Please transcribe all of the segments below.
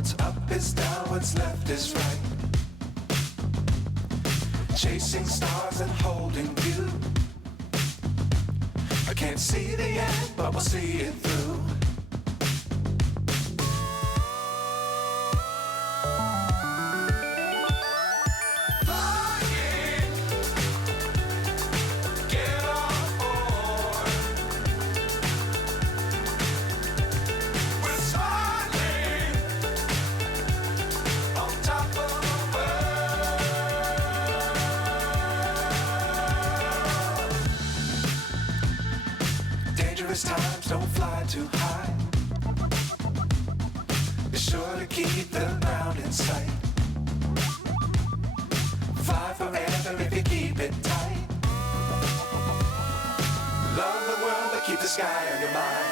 What's up is down, what's left is right. Chasing stars and holding you. I can't see the end, but we'll see it through. Times don't fly too high. Be sure to keep the ground in sight. Fly forever if you keep it tight. Love the world but keep the sky on your mind.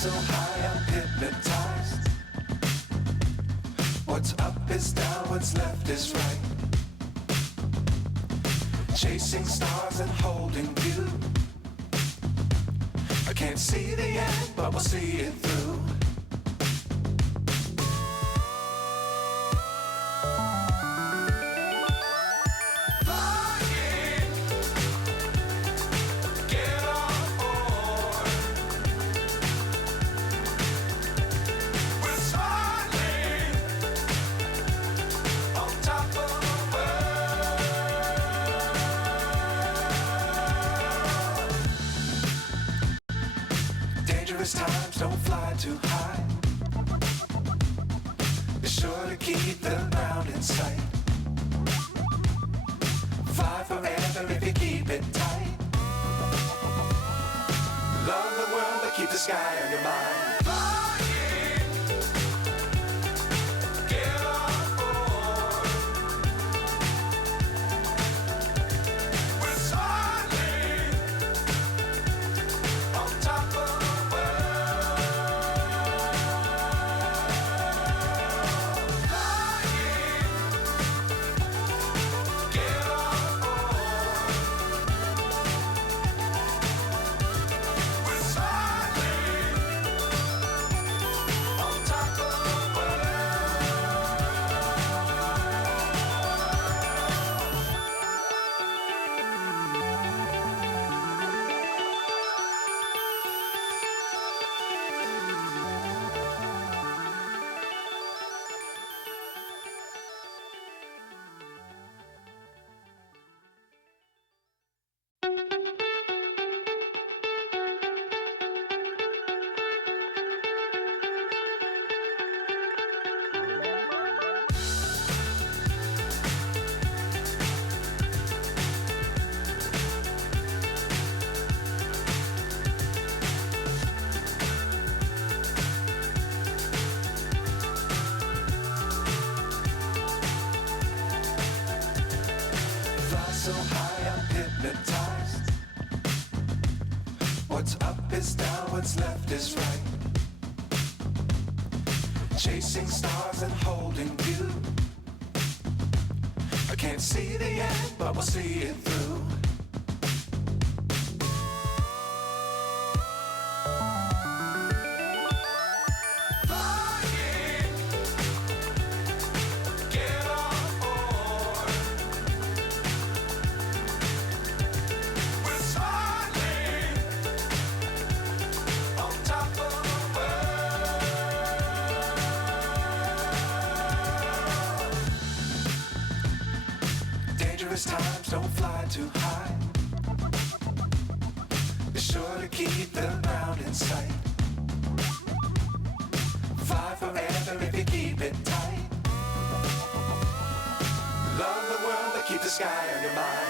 So high I'm hypnotized. What's up is down, what's left is right. Chasing stars and holding you. I can't see the end, but we'll see it through. Times don't fly too high. Be sure to keep the ground in sight. Fly forever if you keep it tight. Love the world but keep the sky on your mind. So high I'm hypnotized. What's up is down, what's left is right. Chasing stars and holding you. I can't see the end, but we'll see it through. don't fly too high. Be sure to keep the ground in sight. Fly forever if you keep it tight. Love the world, but keep the sky on your mind.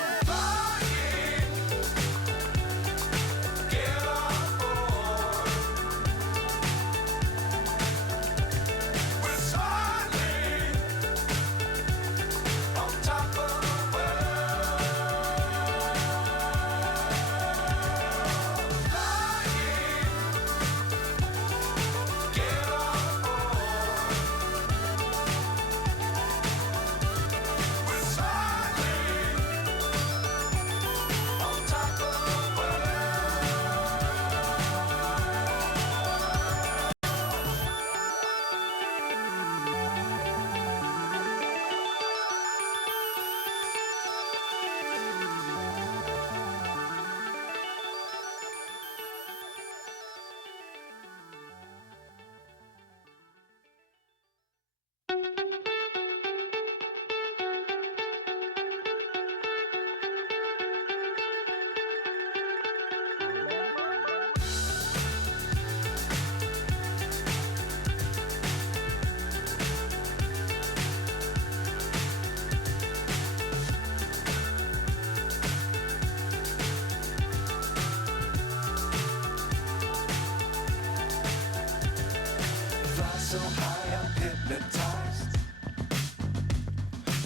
So high I'm hypnotized.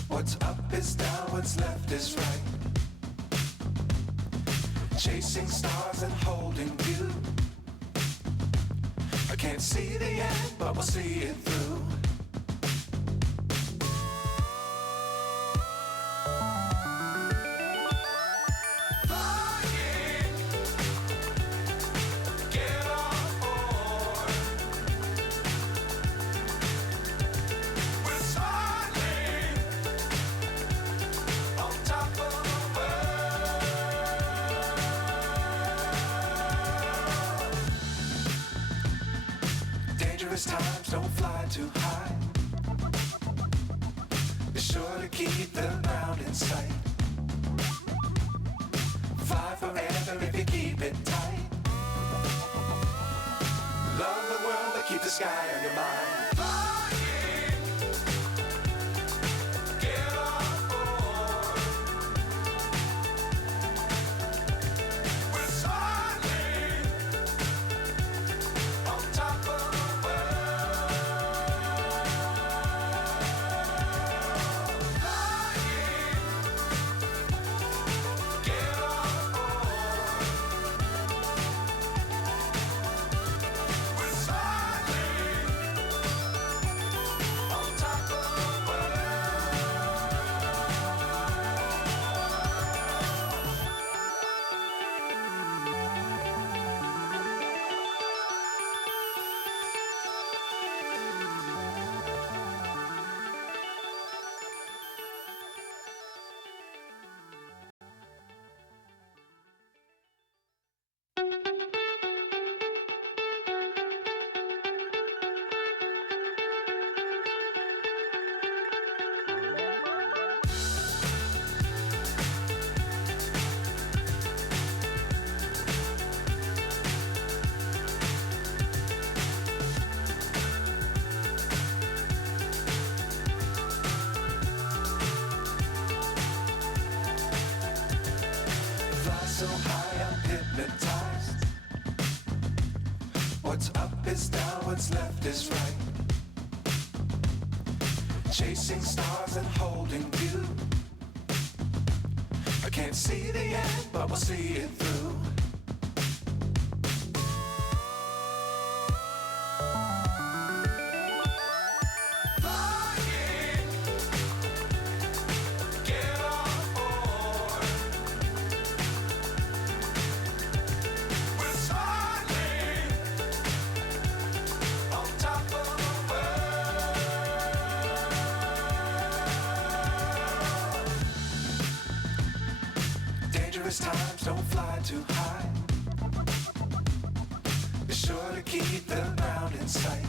What's up is down, what's left is right. Chasing stars and holding you. I can't see the end, but we'll see it through. Dangerous times, don't fly too high. Be sure to keep the ground in sight. Fly forever if you keep it tight. Love the world, but keep the sky on your mind. So high I'm hypnotized. What's up is down, what's left is right. Chasing stars and holding you. I can't see the end, but we'll see it through. Dangerous times, don't fly too high. Be sure to keep the ground in sight.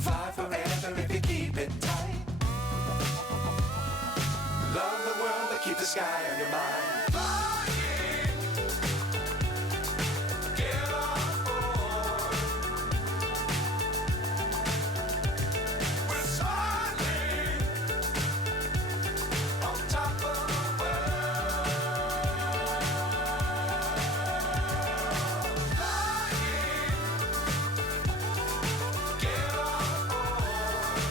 Fly forever if you keep it tight. Love keep the sky on your mind. Get on board. We're soaring on top of the world. Flying. Get on board.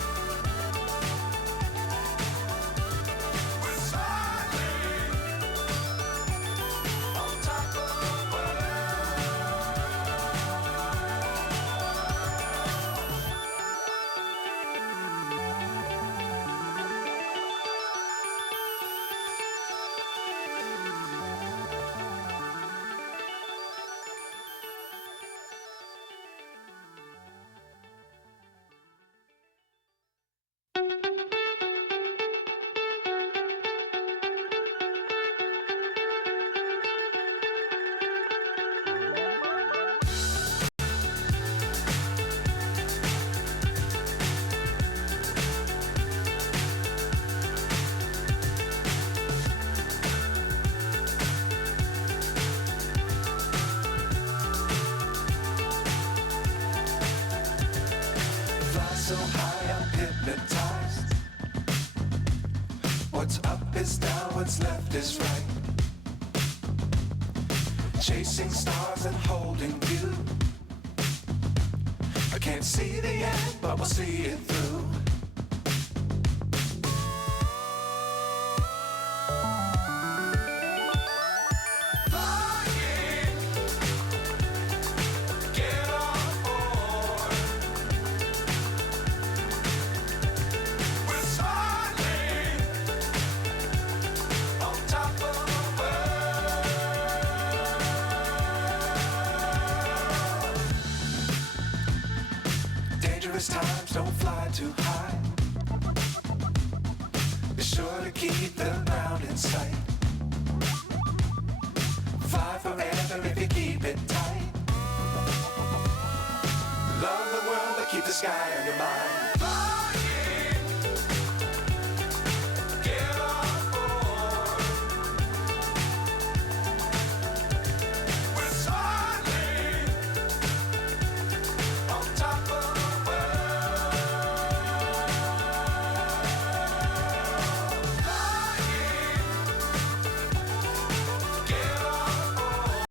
We're soaring on top of the world. Fly so high, I'm hypnotized. What's up is down, what's left is right. Chasing stars and holding you. I can't see the end, but we'll see it through. Flying, get on board. We're soaring on top of the world. Dangerous times, don't fly too high. Be sure to keep the ground in sight. Fly forever if you keep it tight. Love the world, but keep the sky on your mind.